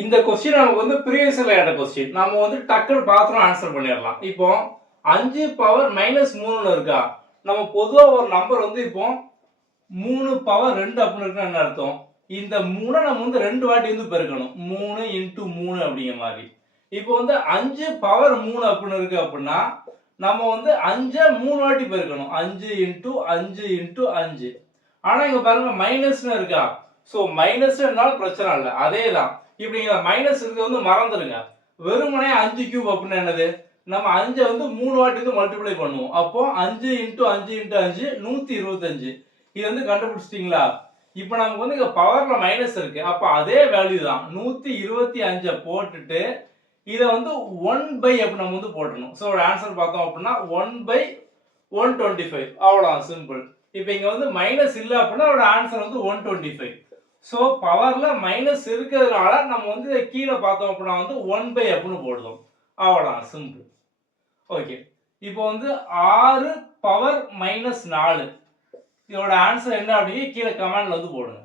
இந்த கொஸ்டின் நமக்கு வந்து ப்ரீவியஸ்ல கேட்ட கொஸ்டின். நம்ம வந்து டக்குன்னு பாத்துறோம் ஆன்சர் பண்ணிடலாம். இப்போ 5 பவர் மைனஸ் 3 இருக்கா, நம்ம பொதுவா ஒரு நம்பர் வந்து இப்போ 3 பவர் 2 அப்படின்னு இருக்குன்னா என்ன அர்த்தம்? இந்த 3 நம்ம வந்து 2 வாட்டி வந்து பெருக்கணும். 3 இன்டு 3 அப்படிங்கிற மாதிரி. இப்போ வந்து 5 பவர் 3 அப்படின்னு இருக்கு அப்படின்னா நம்ம வந்து 5 3 வாட்டி பெருக்கணும். 5 இன்டு 5 இன்டு 5. ஆனா இங்க பாருங்க மைனஸ்னு இருக்கா, சோ மைனஸ்னால பிரச்சனை இல்லை, அதே தான். இப்படி இங்க மைனஸ் இருக்கிறது வந்து மறந்துடுங்க. வெறுமனே 5 கியூப் அப்படின்னா என்னது, நம்ம 5 வந்து 3 வாட்டி வந்து மல்டிப்ளை பண்ணுவோம். அப்போ 5 இன்டு 5 இன்டு 5 125. இது வந்து கண்டுபிடிச்சிட்டீங்களா? இப்போ நமக்கு வந்து இங்க பவர்ல மைனஸ் இருக்கு, அப்ப அதே வேல்யூ தான் 125 போட்டுட்டு இதை வந்து 1 பை அப்படி நம்ம வந்து போடணும். ஸோ ஆன்சர் பார்த்தோம் அப்படின்னா 1 பை 125, அவ்வளோதான், சிம்பிள். இப்போ இங்க வந்து மைனஸ் இல்லை அப்படின்னா அதோட ஆன்சர் வந்து 125. ஸோ பவர்ல மைனஸ் இருக்கிறதுனால நம்ம வந்து கீழே பார்த்தோம் அப்படின்னா வந்து 1 பை அப்படின்னு போடுறோம், அவ்வளோதான், சிம்பிள். ஓகே, இப்போ வந்து 6 பவர் மைனஸ் 4, இதோட ஆன்சர் என்ன அப்படின்னு கீழே கமெண்ட்ல வந்து போடுங்க.